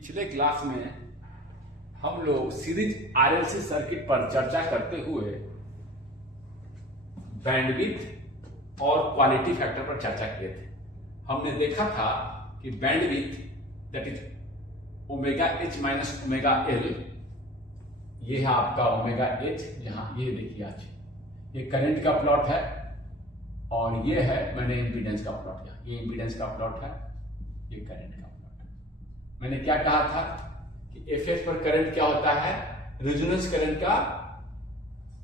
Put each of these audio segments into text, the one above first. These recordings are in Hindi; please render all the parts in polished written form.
पिछले क्लास में हम लोग सीरीज आरएलसी सर्किट पर चर्चा करते हुए बैंडविड्थ और क्वालिटी फैक्टर पर चर्चा किए थे। हमने देखा था कि bandwidth that is omega H minus omega L, ये है आपका ओमेगा एच। यहाँ ये देखिए आज ये करंट का प्लॉट है और ये है मैंने इंपीडेंस का प्लॉट किया। ये इंपीडेंस का प्लॉट है, ये करंट का प्लॉट है। मैंने क्या कहा था कि एफएस पर करंट क्या होता है, रेजोनेंस करंट का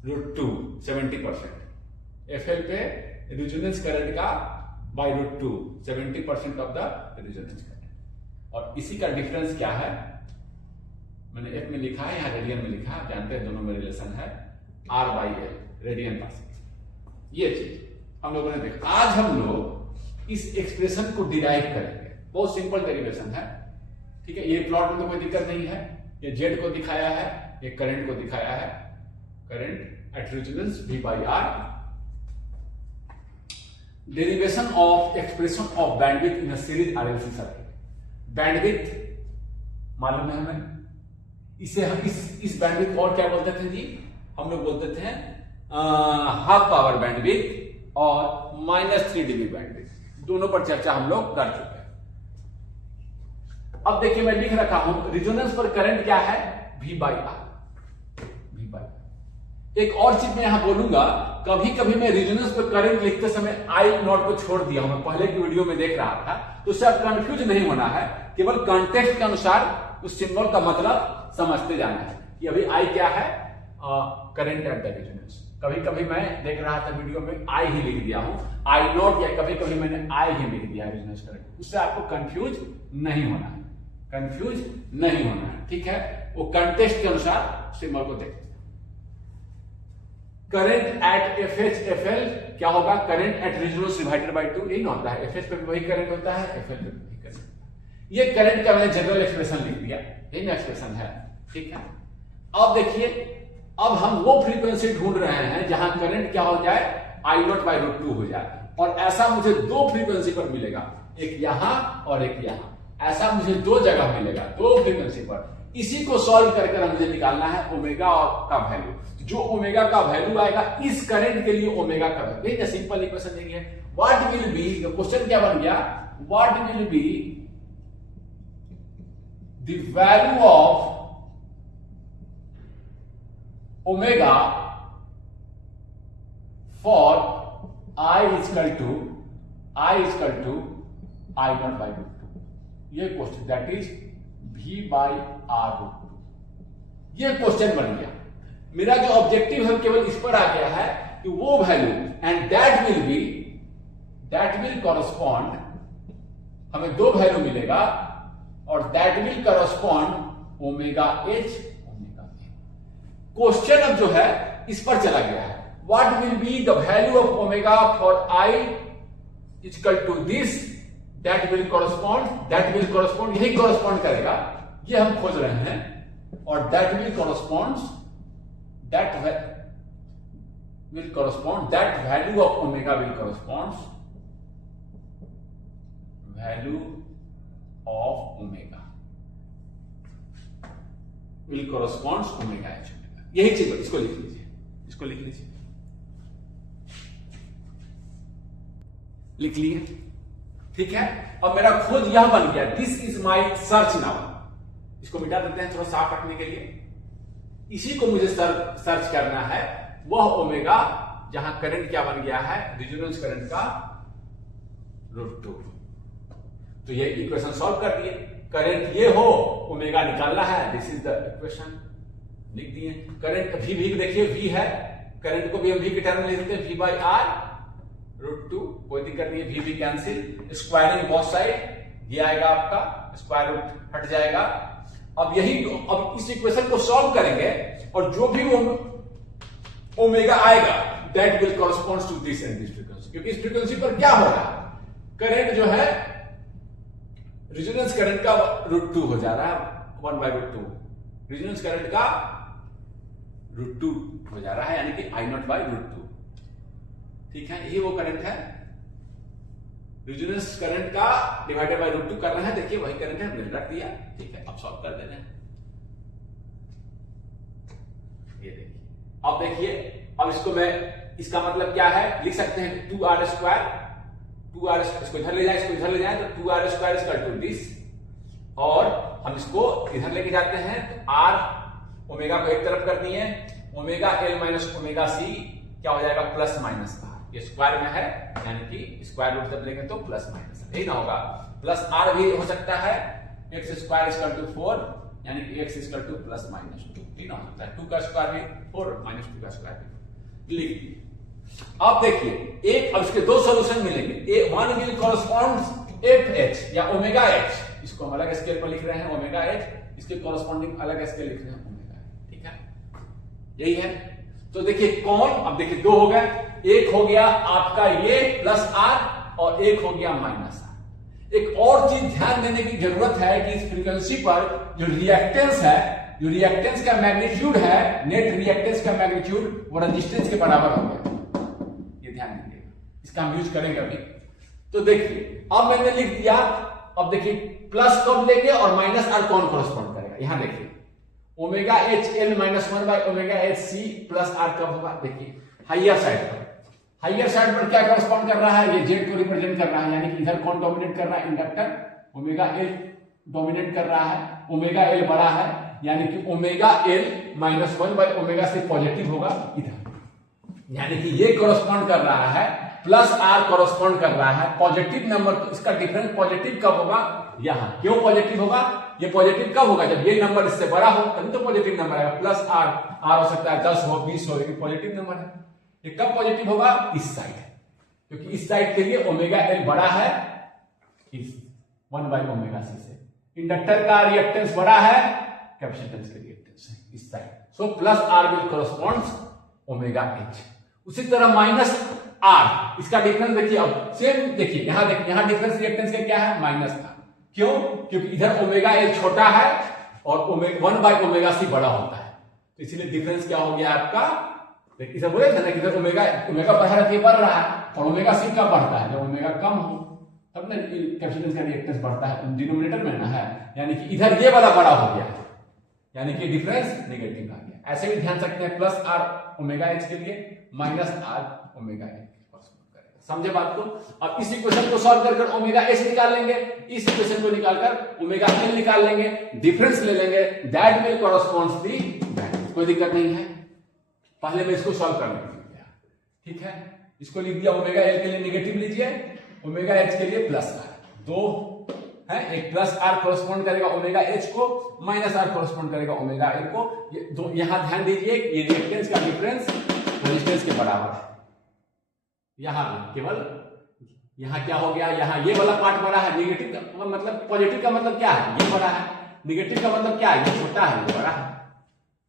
√2 70%, एफएल पे रेजोनेंस करंट का by √2 70% of the resonance current. और इसी का डिफरेंस क्या है, मैंने एफ में लिखा है, यहाँ रेडियन में लिखा है, जानते हैं दोनों में रिलेशन है, R/L रेडियन पर सेकंड। ये चीज हम लोगों ने देखा। आज हम लोग इस एक्सप्रेशन को डिराइव करेंगे, बहुत सिंपल डेरिवेशन है, ठीक है। ये प्लॉट में तो कोई दिक्कत नहीं है, ये जेड को दिखाया है, ये करंट को दिखाया है, current at resonance V/R। Derivation of expression of bandwidth in a series RLC circuit. Bandwidth मालूम है हमें, इसे हम इस बैंडविड्थ को और क्या बोलते थे जी, हम लोग बोलते थे हाफ पावर बैंडविड्थ और -3 dB बैंडविड्थ। दोनों पर चर्चा हम लोग कर चुके हैं। अब देखिए मैं लिख रखा हूं रेजोनेंस पर करंट क्या है, V/R। एक और चीज मैं यहां बोलूंगा, कभी कभी मैं रेजोनेंस पर करंट लिखते समय I0 को छोड़ दिया हूं, मैं पहले की वीडियो में देख रहा था, तो उससे आप कंफ्यूज नहीं होना है, केवल कॉन्टेक्स्ट के अनुसार उस सिंबल का मतलब समझते जाना है कि अभी I क्या है, करंट एट द रेजोनेंस। कभी कभी मैं देख रहा था वीडियो में I ही लिख दिया हूं, I0, या कभी कभी मैंने I ही लिख दिया रेजोनेंस करंट। उससे आपको कंफ्यूज नहीं होना है, कंफ्यूज नहीं होना है, ठीक है। वो कंटेक्स्ट के अनुसार सिंबल को देखते हैं। करंट एट एफएच एफएल क्या होगा, current at resonance divided by 2, यही ना होता है। एफएच पे भी वही करंट होता है, एफएल पे भी वही करंट होता है। ये करंट का मैंने जनरल एक्सप्रेशन लिख दिया, यही ना एक्सप्रेशन है, ठीक है। अब देखिए, अब हम वो फ्रीक्वेंसी ढूंढ रहे हैं जहां करंट क्या हो जाए, I0/√2 हो जाए। और ऐसा मुझे दो फ्रीक्वेंसी पर मिलेगा, एक यहां और एक यहां। ऐसा मुझे दो जगह मिलेगा, दो फ्रीक्वेंसी पर। इसी को सॉल्व करके मुझे निकालना है ओमेगा का वैल्यू। जो ओमेगा का वैल्यू आएगा इस करंट के लिए ओमेगा का वैल्यू, यही सिंपल इक्वेशन यही है। व्हाट विल बी, क्वेश्चन क्या बन गया, what will be the value of omega for I equal to I0/√2। ये क्वेश्चन दैट इज V/R√2। ये क्वेश्चन बन गया। मेरा जो ऑब्जेक्टिव है केवल इस पर आ गया है कि वो value and that will correspond, हमें दो वैल्यू मिलेगा और that will correspond omega H omega A. Question अब जो है इस पर चला गया है, what will be the value of omega for I equal to this, that will correspond, यही कॉरस्पॉन्ड करेगा, ये हम खोज रहे हैं। और that value of omega will correspond, value of omega will correspond omega H omega. यही चीज, इसको लिख लीजिए, इसको लिख लीजिए, लिख लिए, ठीक है। अब मेरा खोज यह बन गया, this is my search now. इसको मिटा देते हैं थोड़ा साफ रखने के लिए। इसी को मुझे सर्च करना है, वह ओमेगा जहां करंट क्या बन गया है, रेजोनेंस करंट का √2। तो ये इक्वेशन सॉल्व कर दिए। करंट ये हो, ओमेगा निकालना है, दिस इज द इक्वेशन, लिख दिए। करंट भी देखिए, V है, करंट को भी हम V के टर्म में लिख देते हैं, V/R√2, कोई दिक्कत नहीं है, V cancel, squaring both side, ये आएगा आपका, स्क्वायर रूट हट जाएगा। अब इस इक्वेशन को सॉल्व करेंगे और जो भी ओमेगा आएगा that will correspond to this and this frequency, क्योंकि इस फ्रीक्वेंसी पर क्या हो रहा है, करंट जो है रेजोनेंस करंट का √2 हो जा रहा है, 1/√2 रेजोनेंस करंट का √2 हो जा रहा है, यानी कि I0/√2, ठीक है। यही वो करंट है रेजोनेंस करंट का डिवाइडेड बाय √2 करना है। देखिए वही करंट है, हमने रख दिया, ठीक है। अब सॉल्व कर देना है। ये देखिए, अब देखिए, अब इसको मैं, इसका मतलब क्या है, लिख सकते हैं 2r², 2r, इसको इधर ले जाए, इसको इधर ले जाए, तो 2r² इक्वल टू दिस, और हम इसको इधर लेके जाते हैं तो r ओमेगा को एक तरफ कर दिए, omega l minus omega c क्या हो जाएगा, प्लस माइनस r, ये स्क्वायर में है, यानी कि स्क्वायर रूट जब लेंगे तो प्लस माइनस, यही ना होगा। प्लस r भी हो सकता है, x² इक्वल टू 4, यानी कि x equal two plus minus 2, ठीक ना होता है। 2 का स्क्वायर भी 4, माइनस 2 का स्क्वायर भी लिख दिए। अब देखिए, एक, अब इसके दो सॉल्यूशन मिलेंगे, वन विल कॉरस्पॉन्ड एफ या ओमेगा एच, इसको हम अलग स्केल पर लिख रहे हैं ओमेगा एच, इसके कॉरस्पॉन्डिंग अलग स्केल लिख रहे हैं ओमेगा एच, ठीक है, यही है। तो देखिए कौन, अब देखिए दो हो गए, एक हो गया आपका ये प्लस आर और एक हो गया माइनस आर। एक और चीज ध्यान देने की जरूरत है कि इस फ्रीक्वेंसी पर जो रिएक्टेंस है, जो रिएक्टेंस का मैग्नीट्यूड है, नेट रिएक्टेंस का मैग्नीट्यूड वो रेजिस्टेंस के बराबर हो गया, ये ध्यान दीजिएगा, इसका हम यूज करेंगे अभी। तो देखिए अब मैंने लिख दिया, अब देखिए प्लस कब लेंगे और माइनस आर कौन कॉरस्पॉन्ड करेगा, यहां देखिए omega H L minus 1 by omega H C plus R कब होगा, देखिए हाइयर साइड पर, हाइयर साइड पर क्या कॉरस्पॉन्ड कर रहा है, ये जेड को रिप्रेजेंट कर रहा है, यानी कि इधर कौन डोमिनेट कर रहा है, इंडक्टर, ओमेगा एल डोमिनेट कर रहा है, ओमेगा एल बड़ा है, यानी कि omega L minus 1 by omega C positive होगा इधर, यानी कि ये कॉरस्पॉन्ड कर रहा है, प्लस आर कॉरस्पॉन्ड कर रहा है पॉजिटिव नंबर, तो इसका डिफरेंस पॉजिटिव कब होगा, यहां। क्यों पॉजिटिव होगा, ये पॉजिटिव कब होगा, जब ये नंबर इससे बड़ा हो तभी तो पॉजिटिव नंबर आएगा। प्लस आर, आर हो सकता है 10 हो 20 हो, लेकिन पॉजिटिव नंबर है। ये कब पॉजिटिव होगा, इस साइड, क्योंकि इस साइड के लिए ओमेगा एल बड़ा है इस 1 बाई ओमेगा सी से, इंडक्टर का रिएक्टेंस बड़ा है कैपेसिटेंस के रिएक्टेंस है इस side, so plus R will corresponds omega H. उसी तरह माइनस आर, इसका डिफरेंस देखिए, अब सेम देखिए, यहां देखिए, यहां डिफरेंस रिएक्टेंस का क्या है, माइनस आर। क्यों, क्योंकि इधर ओमेगा एल छोटा है और 1 बाई ओमेगा सी बड़ा होता है, तो इसीलिए डिफरेंस क्या हो गया आपका, देखिए इधर बोले थे ना कि इधर ओमेगा बढ़ रहा है, बढ़ रहा है, और ओमेगा सी कब बढ़ता है, जब ओमेगा कम हो तब ना कैपेसिटेंस का रिएक्टेंस बढ़ता है, डिनोमिनेटर में ना है, यानी कि इधर ये वाला बड़ा हो गया, यानी कि डिफरेंस नेगेटिव आ गया। ऐसे भी ध्यान सकते हैं, प्लस आर ओमेगा एच के लिए, माइनस आर ओमेगा एच, समझे बात को। अब इस इक्वेशन को सॉल्व कर ओमेगा एच निकाल लेंगे, इस इक्वेशन को निकालकर ओमेगा एल निकाल लेंगे, डिफरेंस ले लेंगे, that will corresponds the bandwidth, कोई दिक्कत नहीं है। पहले मैं इसको सॉल्व कर लेंगे, ठीक है, इसको लिख दिया ओमेगा एल के लिए नेगेटिव लीजिए, ओमेगा एच के लिए प्लस आर, दो है, एक प्लस आर कॉरस्पॉन्ड करेगा ओमेगा एच को, माइनस आर कॉरस्पॉन्ड करेगा ओमेगा एल को। ये दो, यहां ध्यान दीजिए, ये रिएक्टेंस का डिफरेंस रेजिस्टेंस के बराबर है, यहां केवल, यहां क्या हो गया, यहां ये वाला पार्ट बड़ा है, नेगेटिव का मतलब, पॉजिटिव का मतलब क्या है, ये बड़ा है, नेगेटिव का मतलब क्या है, ये छोटा है, ये बड़ा है,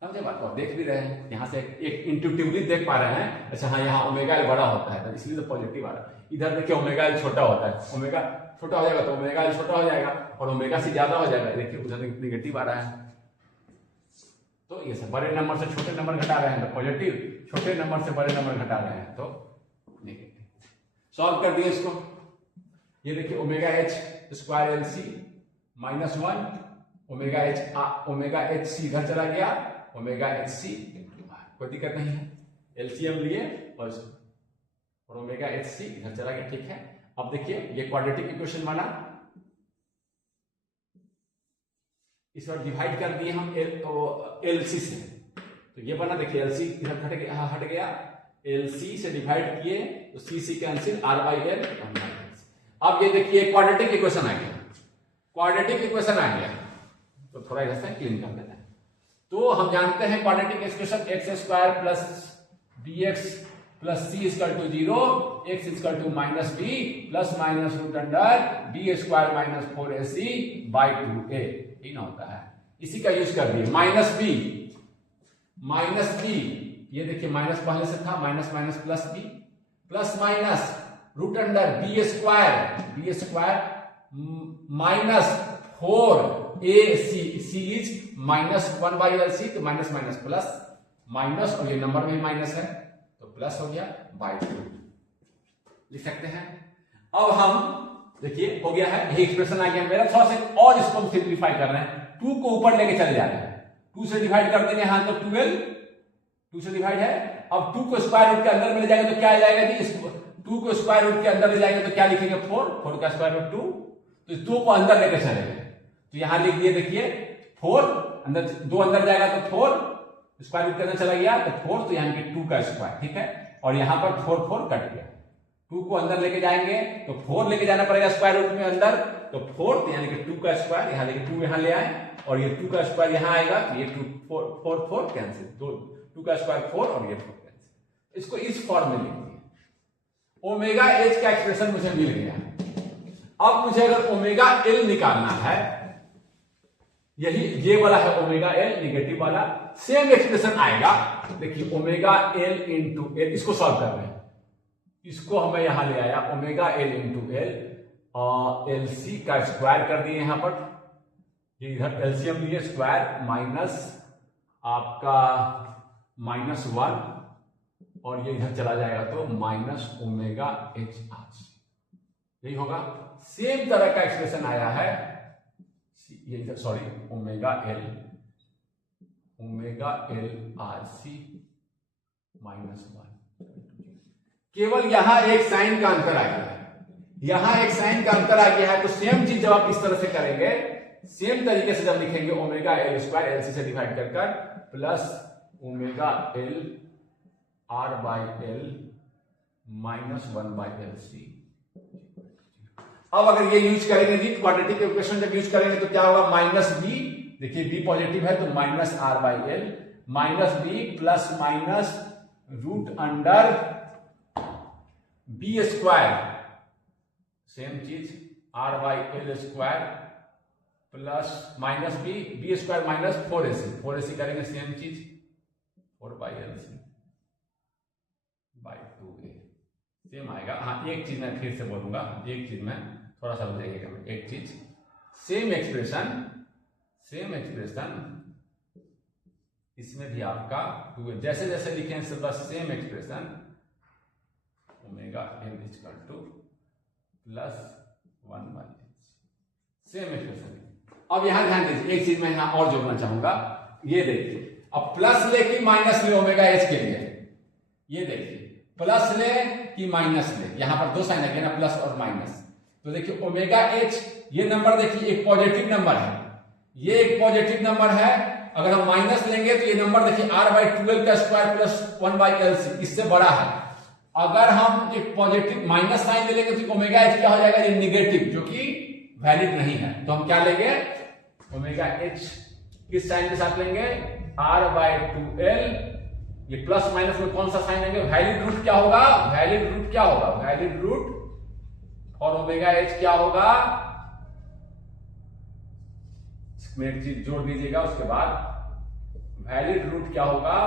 समझे बात को, देख भी रहे हैं, यहां से एक इंट्यूटिवली देख पा रहे हैं, अच्छा हाँ यहाँ ओमेगा एल बड़ा होता है, तो इसलिए तो पॉजिटिव आ रहा है। इधर देखिए ओमेगा एल छोटा होता है, ओमेगा छोटा हो जाएगा तो ओमेगा एल छोटा हो जाएगा, और ओमेगा सी ज्यादा हो जाएगा, देखिए उधर नेगेटिव आ रहा है, तो ये सब बड़े नंबर से छोटे नंबर घटा रहे हैं तो पॉजिटिव, छोटे नंबर से बड़े नंबर घटा रहे हैं तो नेगेटिव। सॉल्व कर दिए इसको, ये देखिए omega H square L C minus 1, omega H C इधर चला गया, omega H C into R, कोई दिक्कत नहीं है, एलसीएम लिए और ओमेगा एच सी इधर चला गया, ठीक है। अब देखिए ये क्वाड्रेटिक इक्वेशन बना, इस बार डिवाइड कर दिए हम एल सी से, तो ये बना, देखिए एल सी इधर हट गया, एल सी से डिवाइड किए तो सी सी कैंसिल, आर बाई एल। अब ये देखिए क्वाड्रेटिक इक्वेशन आ गया, क्वाड्रेटिक इक्वेशन आ गया, तो थोड़ा इधर से क्लीन कर देना है। तो हम जानते हैं quadratic equation X square plus B X plus C equal to 0, X equal to minus B plus minus root under B square minus 4ac by 2a, ये ना होता है, इसी का यूज कर दिए। माइनस बी, ये देखिए माइनस पहले से था, minus minus plus B, plus minus root under B square minus 4ac, C is minus 1 by L C, तो माइनस माइनस प्लस माइनस, और ये नंबर में माइनस है तो प्लस हो गया बाई 2, लिख सकते हैं। अब हम देखिए हो गया है, यही एक्सप्रेशन आ गया मेरा। थोड़ा सा और इसको हम सिंप्लीफाई कर रहे हैं, 2 को ऊपर लेके चले जा रहे हैं, 2 से डिवाइड कर देंगे यहां तो 12, 2 से डिवाइड है। अब 2 को स्क्वायर रूट के अंदर में ले जाएंगे तो क्या आ जाएगा जी, 2 को स्क्वायर रूट के अंदर ले जाएंगे तो क्या लिखेंगे 4, 4 का स्क्वायर रूट 2, तो इस 2 को अंदर लेके चलेंगे तो यहां लिख दिए देखिए 4, अंदर 2 अंदर जाएगा तो 4, स्क्वायर रूट के अंदर चला गया तो 4, तो यहां पे 2 का स्क्वायर, ठीक है। और यहां पर 4 4 कट गया, 2 को अंदर लेके जाएंगे तो 4 लेके जाना पड़ेगा स्क्वायर रूट में अंदर, तो 4, तो यानी कि 2 का स्क्वायर, यहां लेके 2 यहां ले आए और ये 2 का स्क्वायर यहां आएगा, ये 2 4 4 कैंसिल, 2 का स्क्वायर 4 और ये 4 कैंसिल। इसको इस फॉर्म में लिख दिए। ओमेगा एच का एक्सप्रेशन मुझे मिल गया। अब मुझे अगर ओमेगा एल निकालना है, यही ये वाला है ओमेगा एल नेगेटिव वाला, सेम एक्सप्रेशन आएगा। देखिए ओमेगा एल इंटू एल, इसको सॉल्व कर रहे हैं, इसको हमें यहां ले आया omega L into L, L C का स्क्वायर कर दिए यहां पर, ये इधर एलसीएम लिए स्क्वायर माइनस आपका -1 और ये इधर चला जाएगा तो minus omega H R C, यही होगा। सेम तरह का एक्सप्रेशन आया है, ये इधर sorry omega L R C -1, केवल यहां एक साइन का अंतर आ गया है, यहां एक साइन का अंतर आ गया है। तो सेम चीज जब आप इस तरह से करेंगे, सेम तरीके से जब लिखेंगे omega L square L C से डिवाइड कर plus omega L R by L -1 by L C. अब अगर ये यूज करेंगे जी क्वाड्रेटिक इक्वेशन जब यूज करेंगे तो क्या होगा, माइनस बी, देखिए बी पॉजिटिव है तो minus R by L minus B plus minus root under B square, same चीज R by L square plus minus B square minus 4ac करेंगे सेम चीज 4 by L C by 2a, same आएगा। हाँ एक चीज मैं फिर से बोलूंगा, एक चीज में थोड़ा सा बताइएगा, एक चीज सेम एक्सप्रेशन इसमें भी आपका 2a, जैसे जैसे लिखें सब बस same expression omega L equal two plus 1 by same expression. अब यहां ध्यान दीजिए, एक चीज मैं यहां और जोड़ना चाहूंगा, ये देखिए अब प्लस ले कि माइनस ले ओमेगा एच के लिए, ये देखिए प्लस ले कि माइनस ले, यहां पर 2 साइन है ना, प्लस और माइनस। तो देखिए ओमेगा एच ये नंबर देखिए एक पॉजिटिव नंबर है, ये एक पॉजिटिव नंबर है। अगर हम माइनस लेंगे तो ये नंबर देखिए r बाई 12 का square plus 1 by L C, इससे बड़ा है। अगर हम एक पॉजिटिव माइनस साइन ले लेंगे तो ओमेगा एच क्या हो जाएगा, ये निगेटिव, जो कि वैलिड नहीं है। तो हम क्या लेंगे, ओमेगा एच किस साइन के साथ लेंगे, r बाई 2l, ये प्लस माइनस में कौन सा साइन लेंगे, वैलिड रूट क्या होगा, वैलिड रूट क्या होगा, वैलिड रूट और ओमेगा एच क्या होगा, इसमें एक चीज जोड़ दीजिएगा। उसके बाद वैलिड रूट क्या होगा,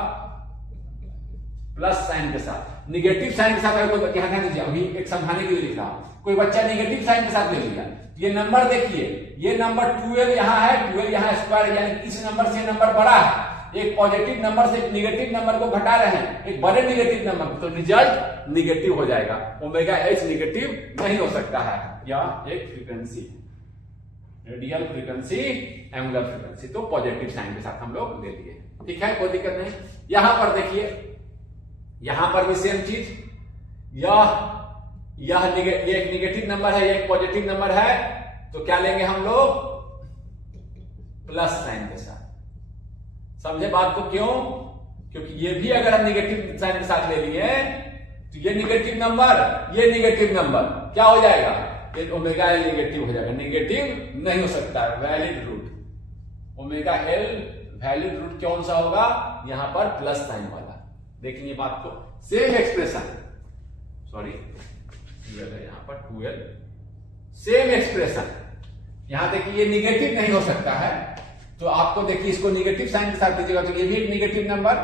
प्लस साइन के साथ, निगेटिव साइन के साथ। अगर कोई ध्यान दीजिए, अभी एक समझाने के लिए लिख रहा हूं, कोई बच्चा निगेटिव साइन के साथ ले लिया, ये नंबर देखिए, ये नंबर 12 यहां है, 12 यहां स्क्वायर, यानी इस नंबर से नंबर बड़ा है। एक पॉजिटिव नंबर से एक निगेटिव नंबर को घटा रहे हैं, एक बड़े निगेटिव नंबर, तो रिजल्ट निगेटिव हो जाएगा। ओमेगा एच निगेटिव नहीं हो सकता है, या एक frequency radial frequency angular frequency, तो पॉजिटिव साइन के साथ हम लोग ले लिए, ठीक है, कोई दिक्कत नहीं। यहां पर देखिए, यहां पर भी सेम चीज, ये एक निगेटिव नंबर है, ये एक पॉजिटिव नंबर है, तो क्या लेंगे हम लोग, प्लस साइन के साथ। समझे बात को, क्यों, क्योंकि ये भी अगर हम निगेटिव साइन के साथ ले लिए तो ये निगेटिव नंबर, ये निगेटिव नंबर क्या हो जाएगा, ये ओमेगा एल निगेटिव हो जाएगा, निगेटिव नहीं हो सकता है, valid root. Omega L valid root कौन सा होगा, यहां पर प्लस साइन वाला। देखिए बात को, सेम एक्सप्रेशन, सॉरी यहां पर 2l, सेम एक्सप्रेशन, यहां देखिए ये निगेटिव नहीं हो सकता है, तो आपको देखिए इसको निगेटिव साइन के साथ दीजिएगा तो ये भी एक निगेटिव नंबर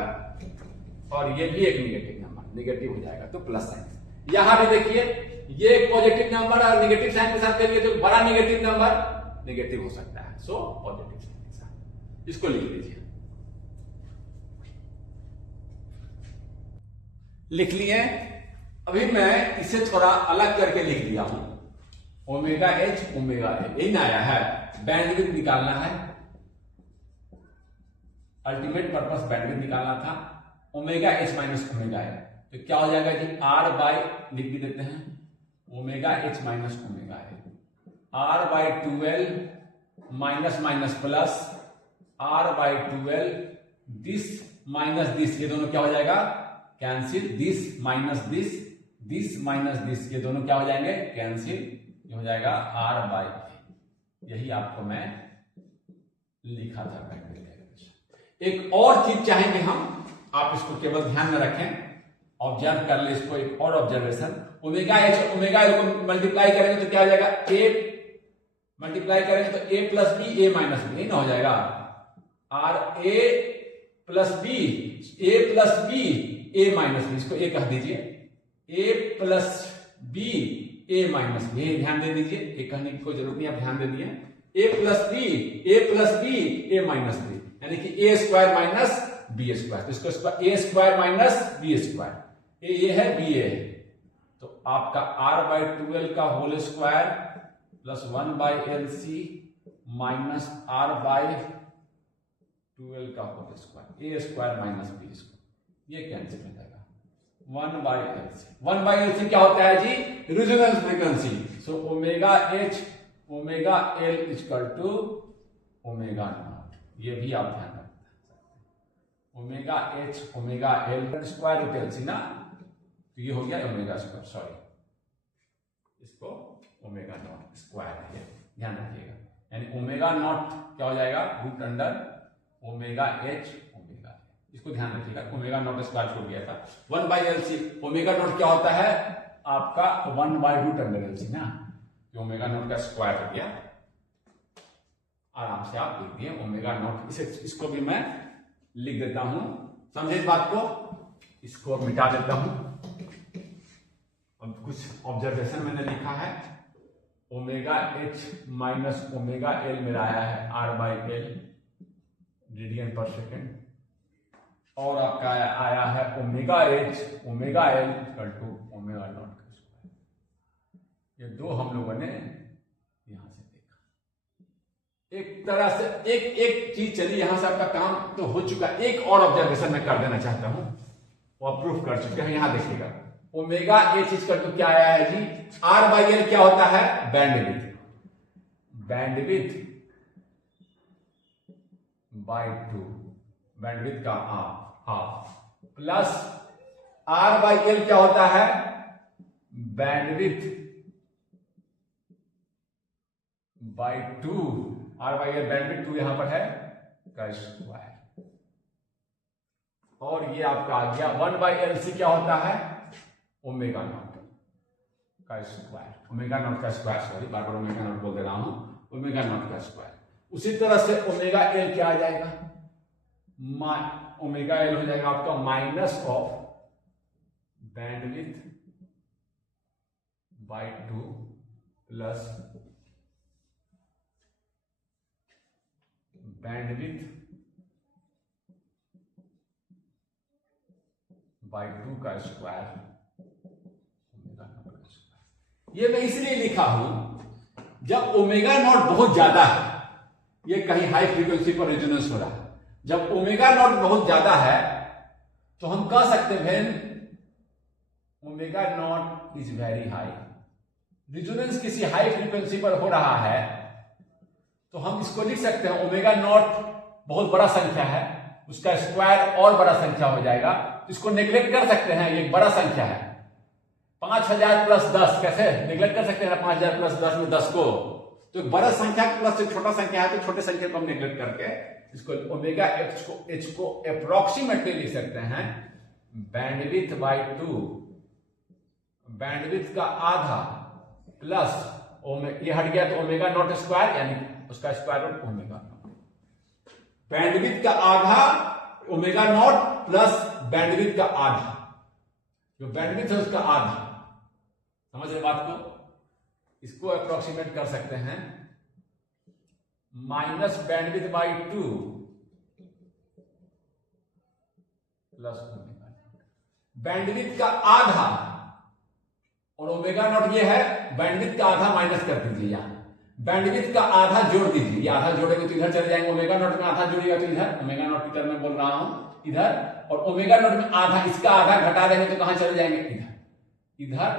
और ये भी एक निगेटिव नंबर, निगेटिव हो जाएगा तो प्लस साइन। यहां भी देखिए ये एक पॉजिटिव नंबर और निगेटिव साइन के साथ देंगे तो बड़ा निगेटिव नंबर निगेटिव हो सकता है, सो पॉजिटिव साइन के साथ इसको लिख लीजिए। लिख लिए, अभी मैं इसे थोड़ा अलग करके लिख दिया हूं। ओमेगा एच ओमेगा एल, यही ना आया है। बैंडविड्थ निकालना है, अल्टीमेट पर्पस बैंडविड्थ निकालना था, omega H minus omega L. तो क्या हो जाएगा जी, आर बाई लिख भी देते हैं, omega H minus omega L, R by 2l minus minus plus R by 2l, this minus this, ये दोनों क्या हो जाएगा cancel, this minus this minus this, ये दोनों क्या हो जाएंगे कैंसिल, ये हो जाएगा आर बाई। यही आपको मैं लिखा था। एक और चीज चाहेंगे हम, आप इसको केवल ध्यान में रखें, ऑब्जर्व कर ले इसको, एक और observation, omega H omega L को मल्टीप्लाई करेंगे तो क्या हो जाएगा, ए मल्टीप्लाई करेंगे तो A plus B A minus B, ना हो जाएगा or A plus B A minus B, इसको ए कह दीजिए, A plus B A minus B, ध्यान दे दीजिए, ए कहने की कोई जरूरत नहीं, आप ध्यान दे दिए, A plus B A minus B, यानी कि A square minus B square, तो इसको A square minus B square, A है बी ए, तो आपका आर बाई 2l का whole square plus 1 by L C minus R by 2l का whole square, A square minus B square, ये कैंसिल हो जाएगा, 1 by L C. 1 by L C क्या होता है जी, resonance frequency, so omega H omega L equal to omega naught, ये भी आप ध्यान रखते हैं, omega H omega L square root L C ना, तो ये हो गया ओमेगा स्क्वायर, सॉरी इसको ओमेगा नॉट स्क्वायर है, ध्यान रखिएगा, यानी ओमेगा नॉट क्या हो जाएगा, root under omega H omega, इसको ध्यान रखिएगा, ओमेगा नॉट स्क्वायर छूट गया था, 1 by L C, omega naught क्या होता है आपका 1 by root under L C ना, तो ओमेगा नॉट का स्क्वायर हो गया, आराम से आप लिख दिए ओमेगा नॉट, इसको भी मैं लिख देता हूं, समझे इस बात को, इसको मिटा देता हूं, अब कुछ ऑब्जर्वेशन मैंने लिखा है, omega H minus omega L मेरा आया है R by L radian per second, और आपका आया है omega H omega L equal to omega naught का स्क्वायर, ये दो हम लोगों ने यहां से देखा, एक तरह से एक चीज चली, यहां से आपका काम तो हो चुका, एक और ऑब्जर्वेशन मैं कर देना चाहता हूं, वो आप प्रूफ कर चुके हैं, यहां देखिएगा, ओमेगा एच इक्वल टू क्या आया है जी, आर बाई एल क्या होता है बैंडविड्थ, बैंडविड्थ बाई 2, बैंडविड्थ का half plus R by L क्या होता है bandwidth by 2, R by L bandwidth 2 यहां पर है का स्क्वायर, और ये आपका आ गया 1 बाई एल सी क्या होता है ओमेगा नॉट का स्क्वायर, ओमेगा नॉट का स्क्वायर, सॉरी बार बार ओमेगा नॉट बोल दे रहा हूं, ओमेगा नॉट का स्क्वायर, उसी तरह से ओमेगा एल क्या आ जाएगा, ओमेगा एल हो जाएगा आपका minus of bandwidth by 2 plus bandwidth by 2 का स्क्वायर, ये मैं इसलिए लिखा हूं, जब ओमेगा नॉट बहुत ज्यादा है, ये कहीं हाई फ्रीक्वेंसी पर रेजोनेंस हो रहा है, जब ओमेगा नॉट बहुत ज्यादा है तो हम कह सकते हैं omega naught is very high, resonance किसी हाई फ्रीक्वेंसी पर हो रहा है, तो हम इसको लिख सकते हैं ओमेगा नॉट बहुत बड़ा संख्या है, उसका स्क्वायर और बड़ा संख्या हो जाएगा, इसको नेग्लेक्ट कर सकते हैं, ये बड़ा संख्या है, 5000 प्लस 10 कैसे नेग्लेक्ट कर सकते हैं, 5000 प्लस 10 में 10 को, तो बड़ा संख्या प्लस एक छोटा संख्या है, तो छोटे संख्या को हम नेग्लेक्ट करके इसको ओमेगा एच को अप्रोक्सीमेटली लिख सकते हैं बैंडविड्थ बाई 2, बैंडविड्थ का आधा प्लस ये हट गया तो ओमेगा नॉट स्क्वायर, यानी उसका square root omega naught, bandwidth का आधा ओमेगा नॉट प्लस बैंडविड्थ का आधा, जो बैंडविड्थ है उसका आधा, समझ रहे बात को, इसको अप्रोक्सीमेट कर सकते हैं minus bandwidth by 2 plus omega, bandwidth का आधा और ओमेगा नॉट ये है बैंडविड्थ का आधा माइनस कर दीजिए, यहाँ बैंडविड्थ का आधा जोड़ दीजिए, ये आधा जोड़ेंगे तो इधर चले जाएंगे, ओमेगा नॉट में आधा जोड़ेगा तो इधर, ओमेगा नॉट की टर्म में बोल रहा हूं इधर, और ओमेगा नॉट में आधा, इसका आधा घटा देंगे तो कहां चले जाएंगे, इधर इधर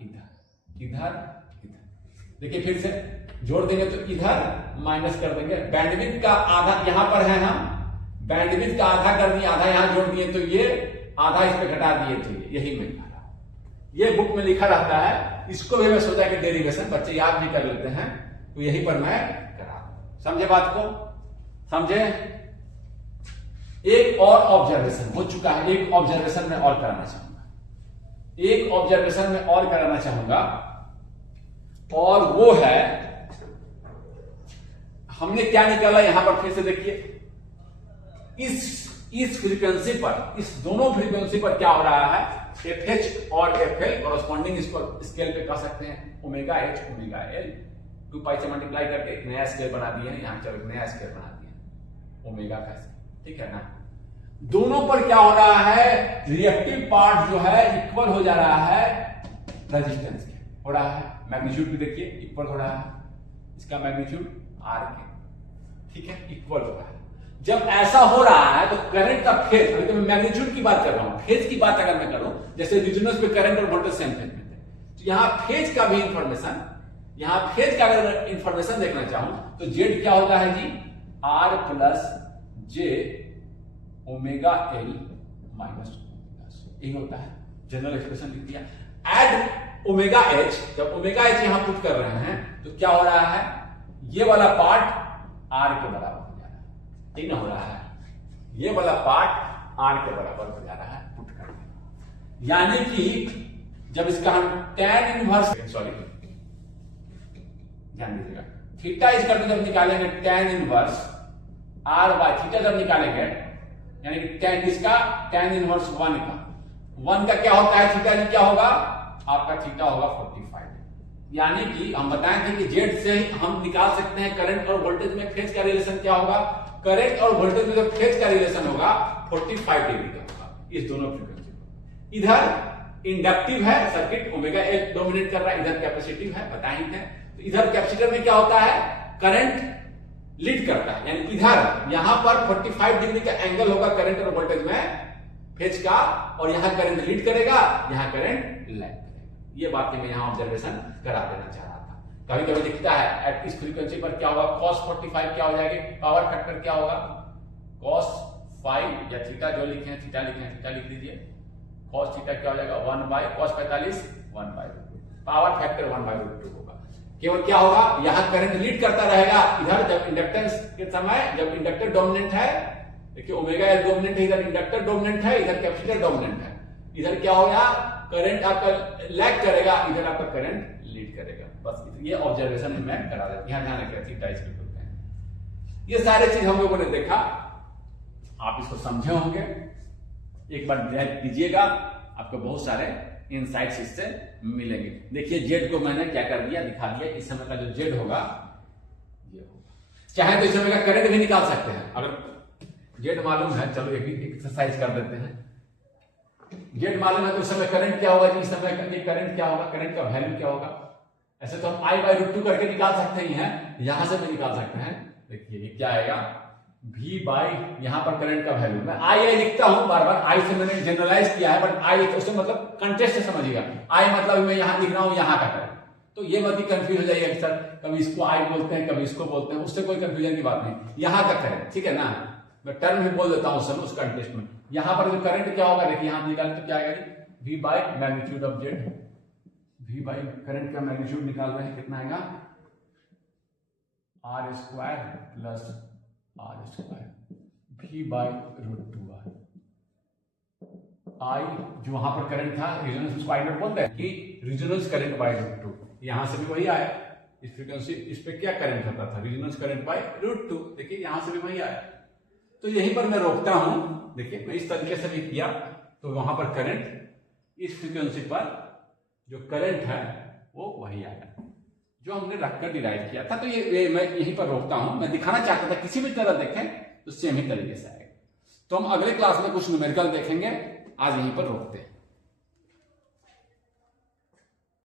इधर इधर इधर। देखिए फिर से जोड़ देंगे तो इधर माइनस कर देंगे, बैंडविड्थ का आधा यहां पर है, हम बैंडविड्थ का आधा कर दिए, आधा यहां जोड़ दिए तो ये आधा इस पे घटा दिए तो यही मिल रहा है। ये बुक में लिखा रहता है, इसको भी मैं सोचा कि डेरिवेशन बच्चे याद भी कर लेते हैं, तो यहीं पर मैं करा, समझे बात को, समझे। एक और ऑब्जर्वेशन हो चुका है, एक ऑब्जर्वेशन में और कराना चाहूंगा, एक ऑब्जर्वेशन में और कराना चाहूंगा, और वो है हमने क्या निकाला यहां पर, फिर से देखिए इस फ्रीक्वेंसी पर, इस दोनों फ्रीक्वेंसी पर क्या हो रहा है, FH और FL कॉरस्पॉन्डिंग इसको स्केल पे कह सकते हैं ओमेगा H ओमेगा L, 2 पाई से मल्टीप्लाई करके एक नया स्केल बना दिए हैं, यहां चलो नया स्केल बना दिए ओमेगा का, ठीक है ना। दोनों पर क्या हो रहा है, रिएक्टिव पार्ट जो है इक्वल हो जा रहा है रेजिस्टेंस के, हो रहा है, मैग्नीट्यूड भी देखिए इक्वल हो रहा है, इसका मैग्नीट्यूड R के, ठीक है, इक्वल हो रहा है। जब ऐसा हो रहा है तो करंट का फेज, अभी तो मैं मैग्नीट्यूड की बात कर रहा हूं, फेज की बात अगर मैं करूं, जैसे रिजोनेंस पे करंट और वोल्टेज सेम फेज में थे, तो यहां फेज का भी इंफॉर्मेशन, यहां फेज का अगर इंफॉर्मेशन देखना चाहूं तो जेड क्या होता है जी, R प्लस जे ओमेगा L माइनस यही होता है, जनरल एक्सप्रेशन लिख दिया। एड ओमेगा H, जब ओमेगा H यहां पुट कर रहे हैं तो क्या हो रहा है, ये वाला पार्ट R के बराबर हो जा रहा है, ठीक ना, हो रहा है, ये वाला पार्ट R के बराबर हो जा रहा है पुट करके, यानी कि जब इसका हम tan इनवर्स, सॉरी ध्यान दीजिएगा, थीटा इसका जब निकालेंगे tan inverse R by theta जब निकालेंगे, यानी कि tan इसका tan इनवर्स 1 का, 1 का क्या होता है, थीटा जी क्या होगा आपका, थीटा होगा 45, यानी कि हम बताए थे कि जेड से ही हम निकाल सकते हैं करंट और वोल्टेज में फेज का रिलेशन क्या होगा, करंट और वोल्टेज में जो फेज का रिलेशन होगा 45 डिग्री का होगा, इस दोनों फ्रीक्वेंसी पर। इधर इंडक्टिव है सर्किट, ओमेगा L डोमिनेट कर रहा है, इधर कैपेसिटिव है, बताए थे, तो इधर कैपेसिटर में क्या होता है, करंट लीड करता है, यानी इधर यहां पर 45 डिग्री का एंगल होगा करंट और वोल्टेज में फेज का, और यहां करंट लीड करेगा, यहां करंट लैग करेगा। ये बातें मैं यहां ऑब्जर्वेशन करा देना चाह रहा था। कभी कभी दिखता है एट इस फ्रीक्वेंसी पर क्या होगा, cos 45 क्या हो जाएगी, पावर फैक्टर क्या होगा, cos 5 या थीटा जो लिखे हैं, थीटा लिखे हैं, थीटा लिख दीजिए, cos थीटा क्या हो जाएगा 1 by cos 45 1 by, power factor 1 by √2 होगा। केवल क्या होगा, यहां करंट लीड करता रहेगा, इधर जब इंडक्टेंस के समय जब इंडक्टर डोमिनेंट है, देखिए ओमेगा L डोमिनेंट है, इधर इंडक्टर डोमिनेंट है, इधर कैपेसिटर डोमिनेंट है, इधर क्या होगा, करंट आपका लैग करेगा, इधर आपका करंट लीड करेगा। बस ये ऑब्जर्वेशन मैं करा देता, यहां ध्यान रखिए, थीटा इसको बोलते हैं। ये सारे चीज हम लोगों ने देखा, आप इसको समझे होंगे, एक बार ध्यान दीजिएगा, आपको बहुत सारे इनसाइट्स इससे मिलेंगे। देखिए जेड को मैंने क्या कर दिया, दिखा दिया, इस समय का जो जेड होगा ये होगा, चाहे तो इस समय का करंट भी निकाल सकते हैं, अगर जेड मालूम है, चलो एक एक्सरसाइज कर देते हैं। जेड मालूम है तो उस समय करंट क्या होगा, इस समय करंट क्या होगा, करंट का वैल्यू क्या होगा, ऐसे तो हम I बाय √2 करके निकाल सकते ही हैं, यहां से भी निकाल सकते हैं। देखिए ये क्या आएगा, V बाय, यहां पर करंट का वैल्यू, मैं I लिखता हूं बार बार, I से मैंने जनरलाइज किया है, बट I तो उससे मतलब कंटेस्ट समझिएगा, I मतलब मैं यहां लिख रहा हूं यहां का करंट, तो ये मत ही कंफ्यूज हो जाइए, सर कभी इसको I बोलते हैं, कभी इसको बोलते हैं, उससे कोई कंफ्यूजन की बात नहीं, यहां का करंट, ठीक है ना, मैं टर्म भी बोल देता हूं उस समय उस कंटेस्ट में। यहां पर जो करंट क्या होगा, देखिए यहां निकाल तो क्या आएगा, V by magnitude of Z, V by current का मैग्नीट्यूड निकाल रहे हैं, कितना आएगा, R square plus R square, V by √2R, I जो वहां पर करंट था, रेजोनेंस उसको I नॉट बोलते हैं कि रेजोनेंस करंट बाय √2, यहां से भी वही आया, इस फ्रीक्वेंसी इस पे क्या करंट होता था, रेजोनेंस करंट बाय √2, देखिए यहां से भी वही आया। तो यहीं पर मैं रोकता हूं, देखिए मैं इस तरीके से भी किया, तो वहां पर करंट इस फ्रीक्वेंसी पर जो करंट है वो वही आया जो हमने रखकर डिराइव किया था। तो ये मैं यहीं पर रोकता हूं, मैं दिखाना चाहता था किसी भी तरह देखें तो सेम ही तरीके से आएगा। तो हम अगले क्लास में कुछ न्यूमेरिकल देखेंगे, आज यहीं पर रोकते हैं।